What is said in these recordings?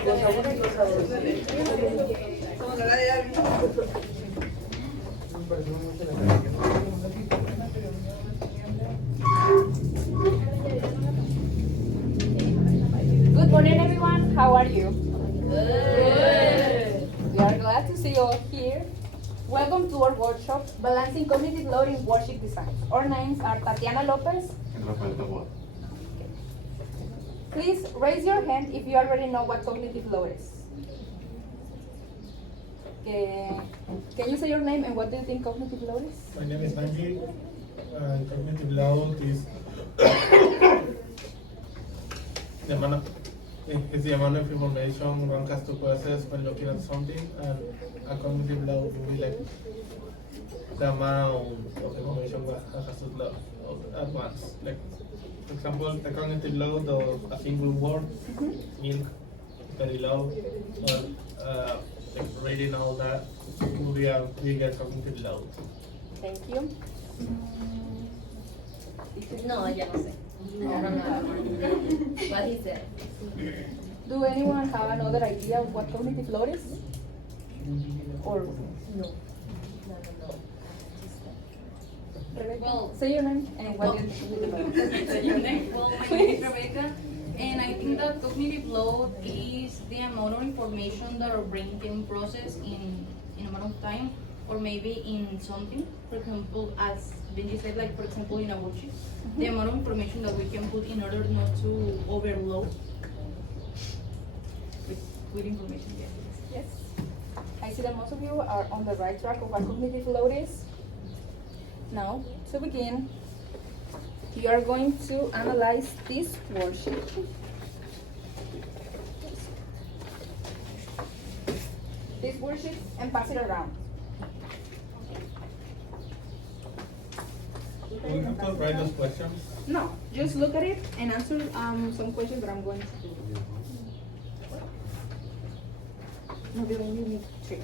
Good morning, everyone. How are you? Good. We are glad to see you all here. Welcome to our workshop, Balancing Cognitive Load in Worksheet Design. Our names are Tatiana Lopez. And Rafael Taboada. Please raise your hand if you already know what cognitive load is. Can you say your name and what do you think cognitive load is? My name is Manji. Cognitive load is the amount of information one has to process when looking at something, and a cognitive load will be like the amount of information one has to load at once. Like, for example, the cognitive load of a single word, milk, very low, or like reading all that will be a bigger cognitive load. Thank you. No, ya no sé. I don't know. What he said. Do anyone have another idea of what cognitive load is? Or No. Rebecca? Well- Say your name and what do you think cognitive load is? Well, my name is Rebecca, and I think that cognitive load is the amount of information that our brain can process in amount of time, or maybe in something. For example, as Benji said, like for example in a worksheet, the amount of information that we can put in order not to overload with information. Yes. I see that most of you are on the right track of what cognitive load is. Now, to begin, you are going to analyze this worksheet. This worksheet and pass it around. Do we have to write those questions? No, just look at it and answer some questions that I'm going to do. No, we only need 3.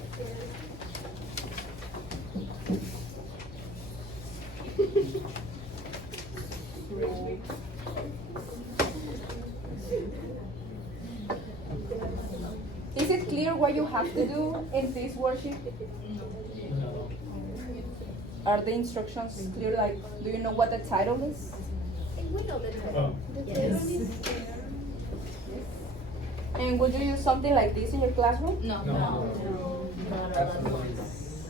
Is it clear what you have to do in this worksheet? No. Are the instructions clear? Like, do you know what the title is? We know the title. Oh. Yes. And would you use something like this in your classroom? No. No.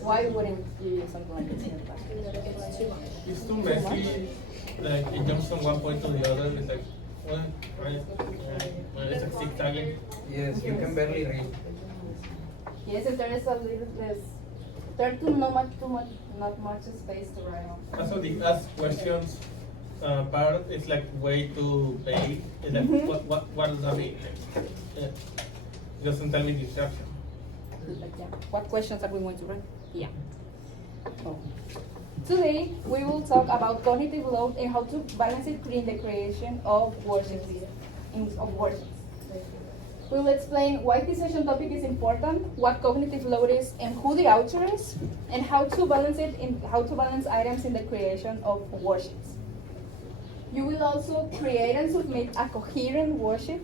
Why wouldn't you use something like this in your classroom? It's too much. It's too messy. Like it jumps from one point to the other. It's like what? Right? It's like zigzagging. Yes, you can barely read. Yes, if there is a little less, there's not much space to write on. Also, the ask questions part is like way too vague. It's like what does that mean? Like, it doesn't tell me the instruction. Like, yeah. What questions are we going to write? Yeah. Oh. Today, we will talk about cognitive load and how to balance it in the creation of worksheets. We will explain why this session topic is important, what cognitive load is, and who the author is, and how to balance items in the creation of worksheets. You will also create and submit a coherent worksheet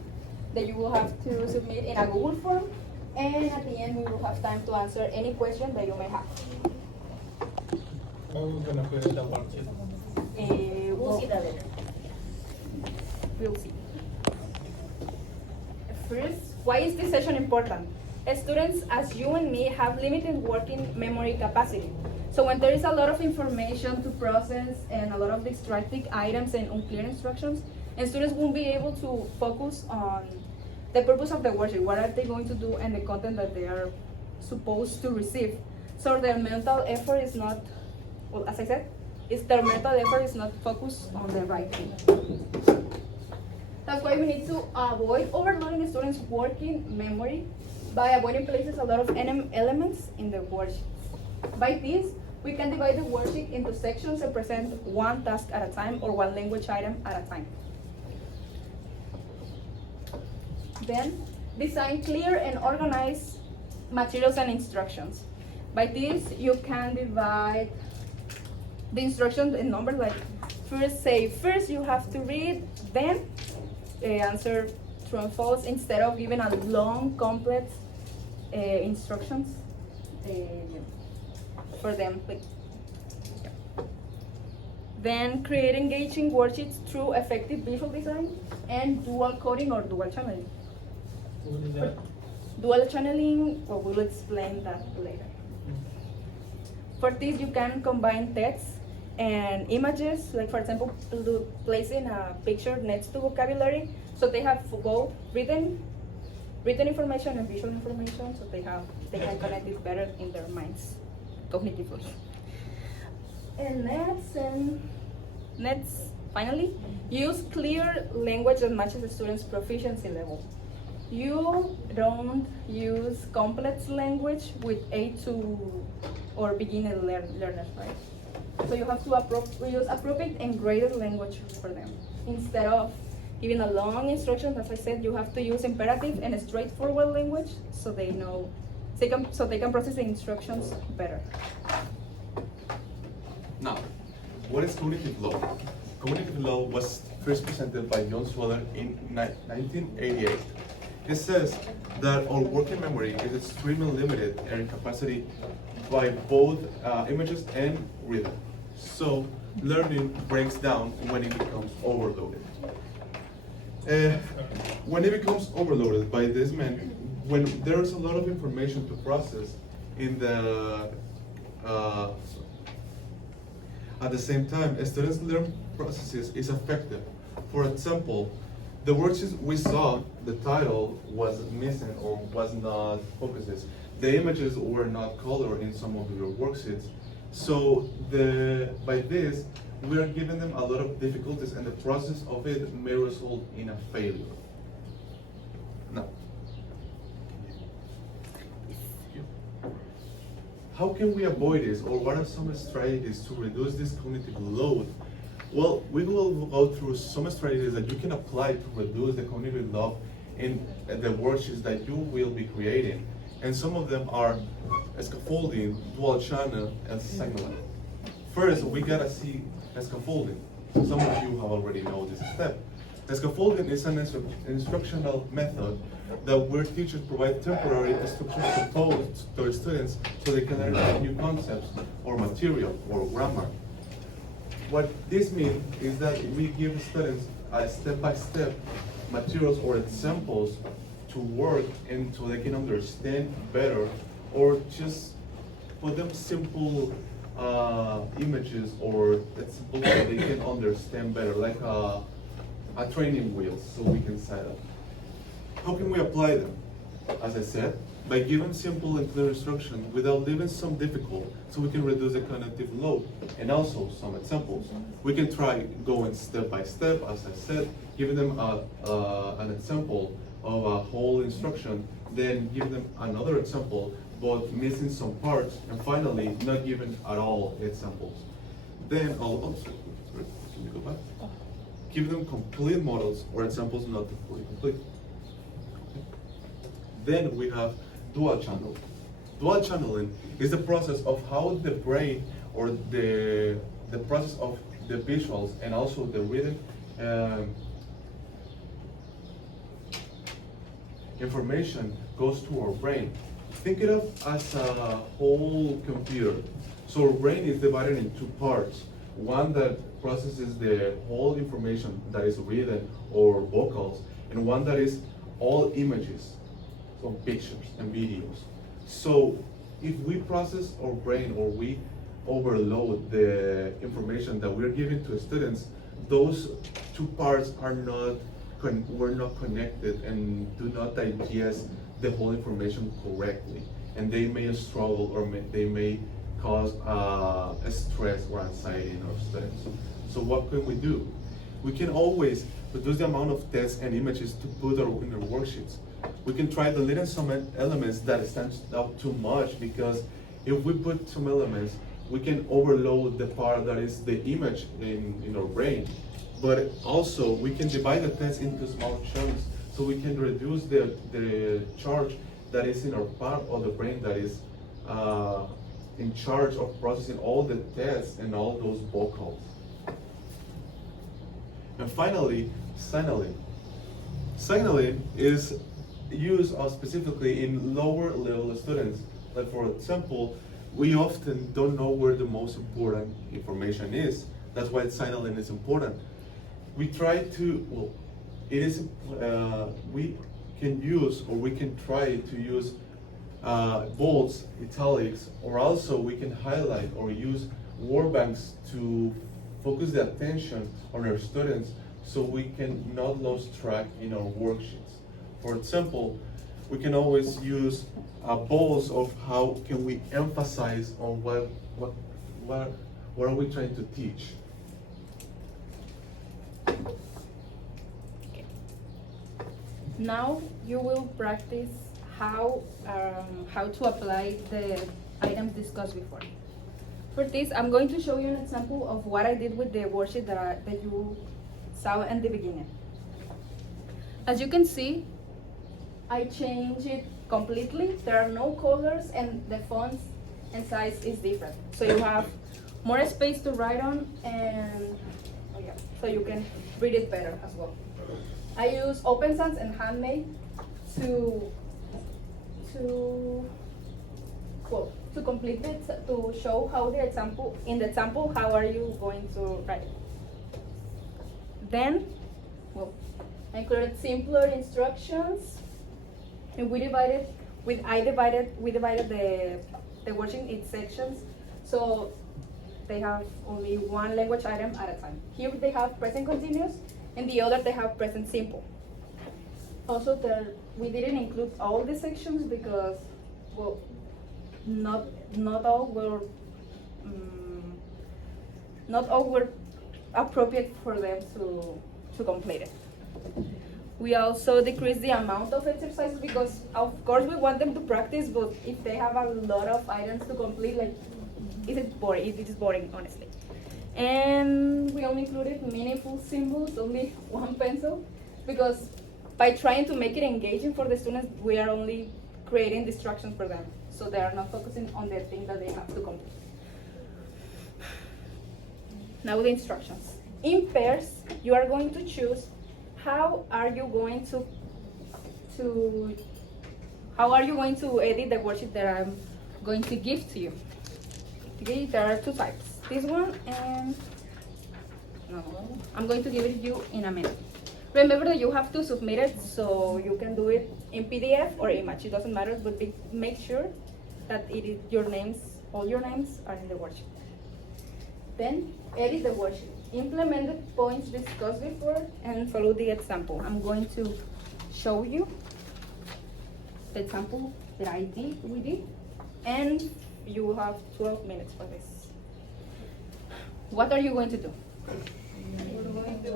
that you will have to submit in a Google form, and at the end we will have time to answer any question that you may have. How are we gonna create the worksheet? We'll see that later. We'll see. First, why is this session important? Students, as you and me, have limited working memory capacity. So when there is a lot of information to process and a lot of distracting items and unclear instructions, and students won't be able to focus on the purpose of the worksheet, what are they going to do, and the content that they are supposed to receive. So their mental effort is not, well, as I said, their mental effort is not focused on the right thing. That's why we need to avoid overloading students' working memory by avoiding places a lot of elements in the worksheet. By this, we can divide the worksheet into sections and present one task at a time or one language item at a time. Then, design clear and organized materials and instructions. By this, you can divide the instructions in numbers, like first you have to read, then answer true and false instead of giving a long, complex instructions for them. Then create engaging worksheets through effective visual design and dual coding or dual channeling. What is that? Dual channeling, well, we'll explain that later. For this, you can combine text and images, like for example, placing a picture next to vocabulary, so they have both written information and visual information, so they can connect it better in their minds, cognitively. And next, finally, use clear language that matches the student's proficiency level. You don't use complex language with A2 or beginner learners, right? So you have to use appropriate and graded language for them. Instead of giving a long instruction, as I said, you have to use imperative and straightforward language so they know, so they can process the instructions better. Now, what is cognitive law? Cognitive law was first presented by John Swaller in 1988. It says that our working memory is extremely limited in capacity by both images and rhythm. So learning breaks down when it becomes overloaded. When it becomes overloaded, by this meant when there's a lot of information to process in the at the same time, a student's learning processes is affected. For example, the worksheets we saw, the title was missing or was not focused. The images were not colored in some of your worksheets. So by this, we are giving them a lot of difficulties, and the process of it may result in a failure. Now, how can we avoid this, or what are some strategies to reduce this cognitive load? Well, we will go through some strategies that you can apply to reduce the cognitive load in the worksheets that you will be creating. And some of them are scaffolding, dual channel, and signaling. First, we gotta see scaffolding. Some of you have already know this step. Scaffolding is an instructional method that where teachers provide temporary structural components to their students so they can learn new concepts or material or grammar. What this means is that we give students a step-by-step materials or examples to work and so they can understand better, or just for them simple images or simple so they can understand better, like a training wheels so we can set up. How can we apply them? As I said, by giving simple and clear instruction without leaving some difficult, so we can reduce the cognitive load. And also some examples. We can try going step by step, as I said, giving them an example of a whole instruction, then give them another example, but missing some parts, and finally, not giving at all examples. Then can you go back? Give them complete models or examples not fully complete. Then we have dual channel. Dual channeling is the process of how the brain or the process of the visuals and also the reading information goes to our brain. Think it of as a whole computer. So our brain is divided in two parts. One that processes the whole information that is written or vocals, and one that is all images, so pictures and videos. So if we process our brain or we overload the information that we're giving to students, those two parts are were not connected and do not digest the whole information correctly, and they may struggle or they may cause a stress or anxiety in our students. So what can we do? We can always reduce the amount of text and images to put in our worksheets. We can try deleting some elements that stand out too much, because if we put some elements, we can overload the part that is the image in our brain. But also, we can divide the text into small chunks so we can reduce the charge that is in our part of the brain that is in charge of processing all the tests and all those vocals. And finally, signaling. Signaling is used specifically in lower level students. Like for example, we often don't know where the most important information is. That's why signaling is important. We try to, well, it is, we can use or we can try to use bolds, italics, or also we can highlight or use word banks to focus the attention on our students so we can not lose track in our worksheets. For example, we can always use bolds of how can we emphasize on what are we trying to teach. Now you will practice how to apply the items discussed before. For this, I'm going to show you an example of what I did with the worksheet that you saw in the beginning. As you can see, I changed it completely. There are no colors and the fonts and size is different. So you have more space to write on and so you can read it better as well. I use Open Sans and Handmade to complete it, to show how the example, in the example, how are you going to write it. Then, I included simpler instructions, and we divided the worksheet in sections, so they have only one language item at a time. Here they have present continuous, and the other they have present simple. Also, we didn't include all the sections because, well, not all were appropriate for them to complete it. We also decreased the amount of exercises because, of course, we want them to practice, but if they have a lot of items to complete, like, it is boring, honestly. And we only included meaningful symbols, only one pencil, because by trying to make it engaging for the students, we are only creating distractions for them. So they are not focusing on the thing that they have to complete. Now the instructions. In pairs, you are going to choose how are you going to edit the worksheet that I'm going to give to you. Okay, there are two types. This one and I'm going to give it to you in a minute. Remember that you have to submit it, so you can do it in PDF or image. It doesn't matter, but make sure that all your names are in the worksheet. Then edit the worksheet. Implement the points discussed before and follow the example. I'm going to show you the example that we did, and you will have 12 minutes for this. What are you going to do? We're going to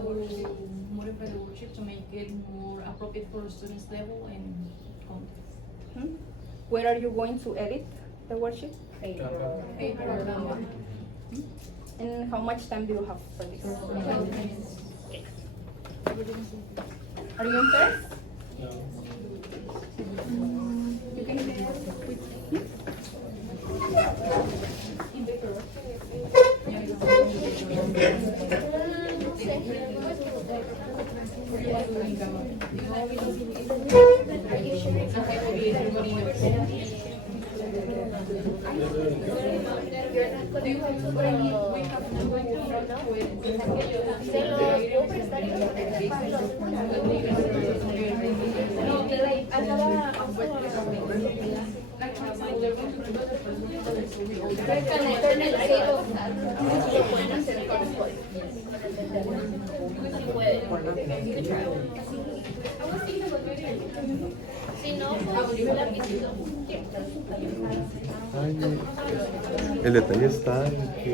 modify the worksheet to make it more appropriate for students' level and context. Where are you going to edit the worksheet? Paper. And how much time do you have for this? 12 minutes. Okay. Are you in pairs? No. You can pair with in paper. El detalle está en que...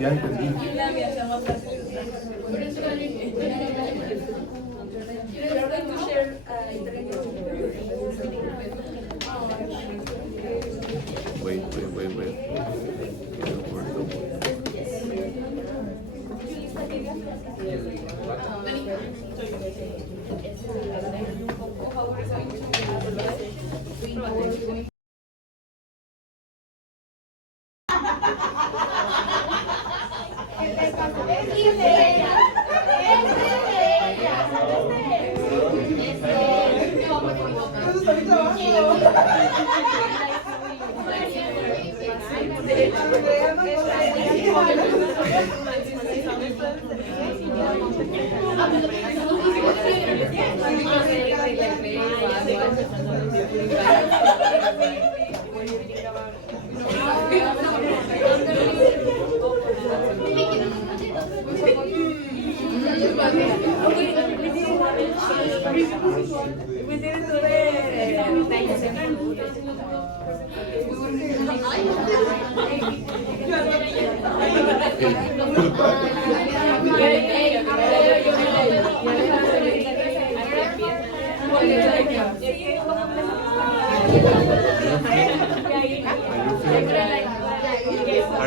ya entendí. Wait. Are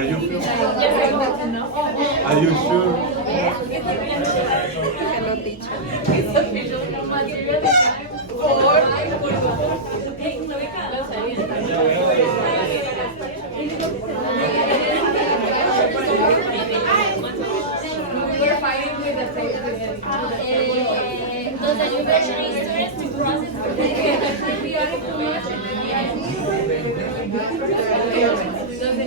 you sure? Are you sure? Hello, teacher. We're fighting with the does the university students to process periodic promotion? Does the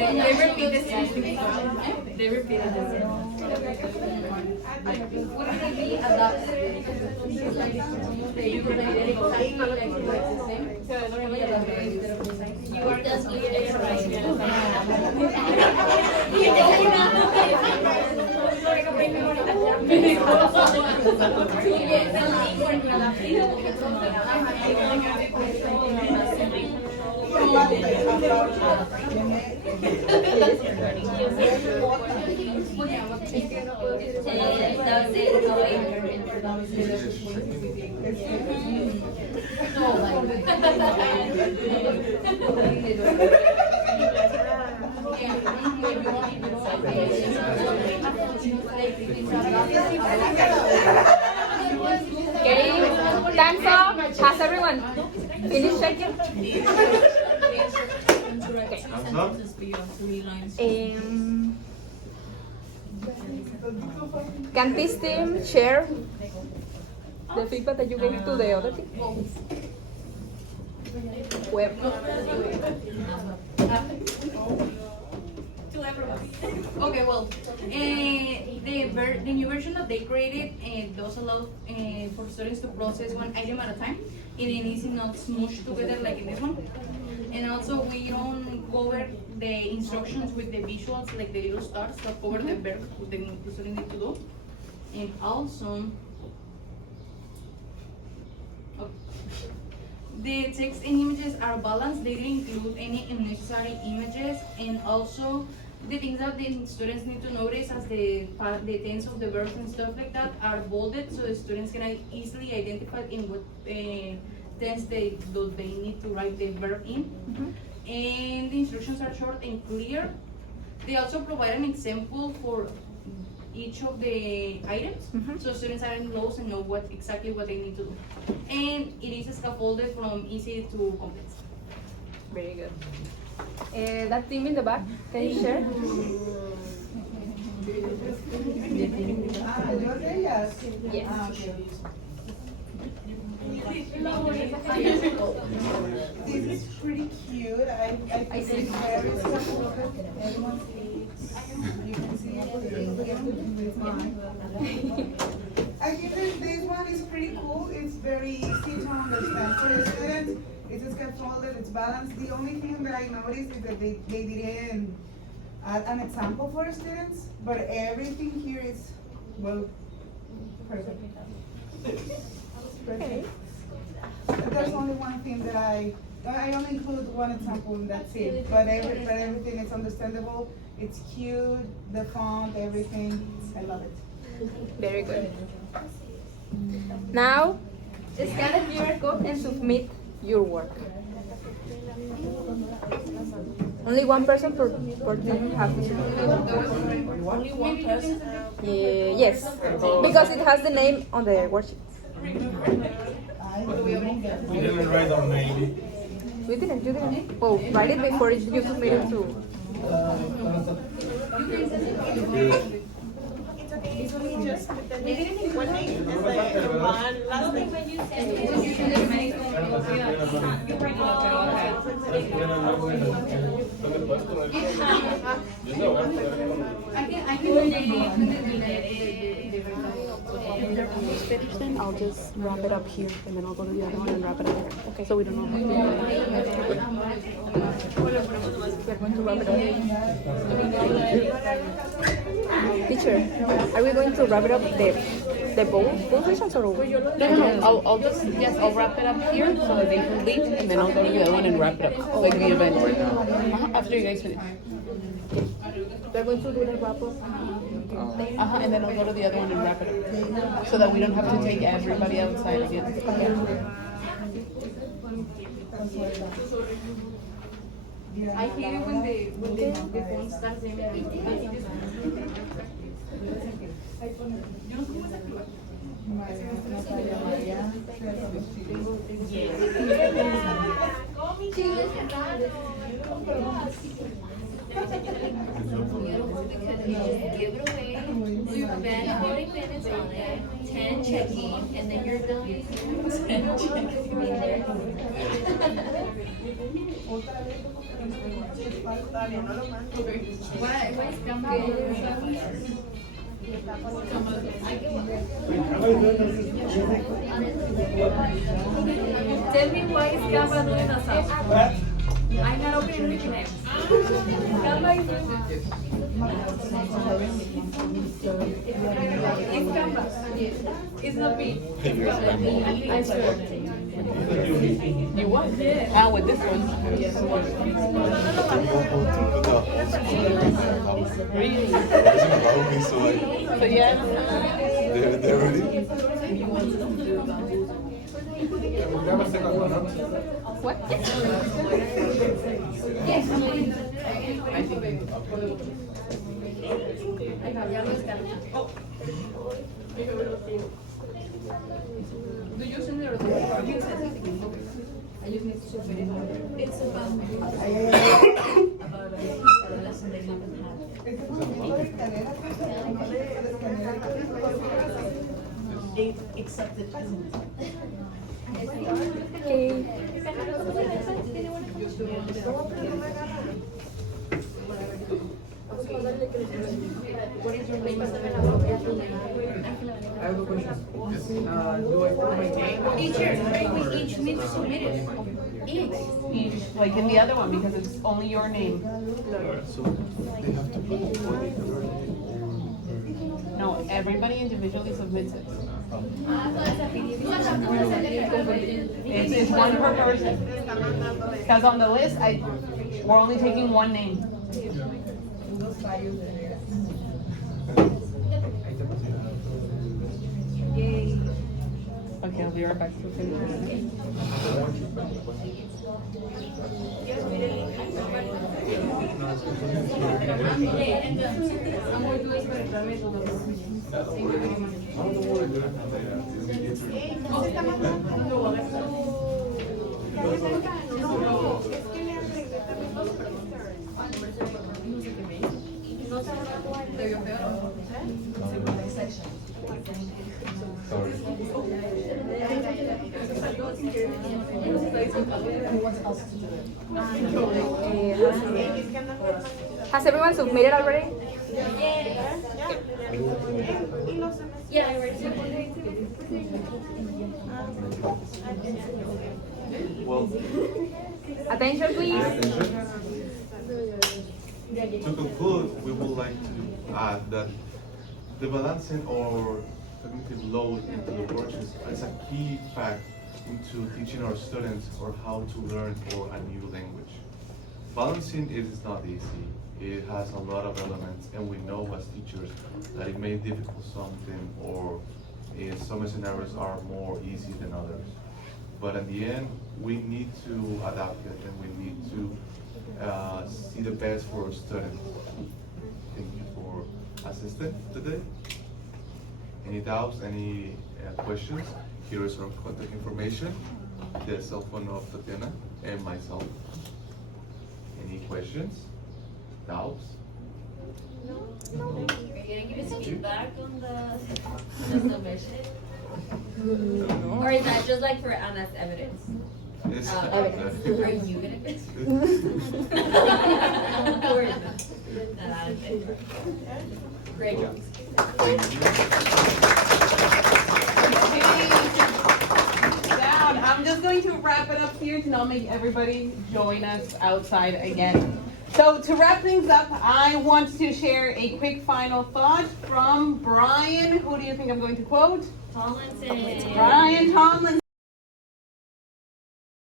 They repeat the same. They repeated the same. Would they be adapted? You could identify like the same. You are just Okay, time's up. Has everyone finished checking? Okay. Thumbs up? Can this team share the feedback that you gave to the other team? Web. Okay, well, the new version that they created does allow for students to process one item at a time, and it is not smooshed together like in this one. And also, we don't cover the instructions with the visuals, like the little stars that cover the verb the student need to do. And also, the text and images are balanced. They didn't include any unnecessary images, and also the things that the students need to notice as the tense of the verbs and stuff like that are bolded, so the students can easily identify in what tense they need to write the verb in. And the instructions are short and clear. They also provide an example for each of the items, so students are lost and know exactly what they need to do. And it is scaffolded from easy to complex. Very good. That team in the back, can you share? Yes. This is pretty cute. I think it's very simple. Everyone sees. You can see I think that this one is pretty cool. It's very easy to understand for the students. it's scaffolded, it's balanced. The only thing that I noticed is that they didn't add an example for students, but everything here is, well, perfect. Perfect. There's only one thing that I only include one example and that's it, but everything is understandable, it's cute, the font, everything, I love it. Very good. Now, scan the QR code and submit your work. Only one person per team have to submit. Only one person. Yes, because it has the name on the worksheet. We didn't write our name. You didn't. Oh, write it before you submit it to. It's okay, it's only just the name, one name, and the one last name. I'll just wrap it up here and then I'll go to the other one and wrap it up there. Okay. So we don't know how to do We're going to wrap it up. Teacher, are we going to wrap it up the both sessions or? No. I'll wrap it up here so that they can leave and then I'll go to the other one and wrap it up. Like the event. After you guys finish. We're going to do the wrap up. And then I'll go to the other one and wrap it up. So that we don't have to take everybody outside again. I hate it when the phone starts Give it away. You spend 40 minutes on it, 10 checking, and then you're done. 10 checking. Why is Canva? Tell me why is Canva doing that stuff? I'm not opening anything. Canva is it's Canva. It's not me. I swear. You what? With this one. Really? So yeah. They're ready? What? Yes. Do you send it or do you send it? I just need to submit it. It's about a lesson they haven't had. They accepted present. Okay. What is your name? I have a question. Do I put my name? Teacher, we each need to submit it. Each. Like in the other one because it's only your name. So they have to put your name. No, everybody individually submits it. It's one per person. Because on the list, we're only taking one name. Okay, I'll be right back. Sorry. Has everyone submitted already? Yeah, I already said Well, Attention, please. attention. To conclude, we would like to add that the balancing or cognitive load into the worksheets is a key fact into teaching our students or how to learn for a new language. Balancing it is not easy. It has a lot of elements, and we know as teachers that it may be difficult something, or in some scenarios are more easy than others. But in the end, we need to adapt it, and we need to see the best for our students. Thank you for assisting today. Any doubts, any questions? Here is our contact information, the cell phone of Tatiana and myself. Any questions? Doubts? Are you gonna give us feedback on the submission? Or is that just like for honest evidence? Yes. Are you gonna fix it? Or is that it? Great job. Down. I'm just going to wrap it up here to not make everybody join us outside again. So to wrap things up, I want to share a quick final thought from Brian. Who do you think I'm going to quote? Tomlinson. Brian Tomlinson.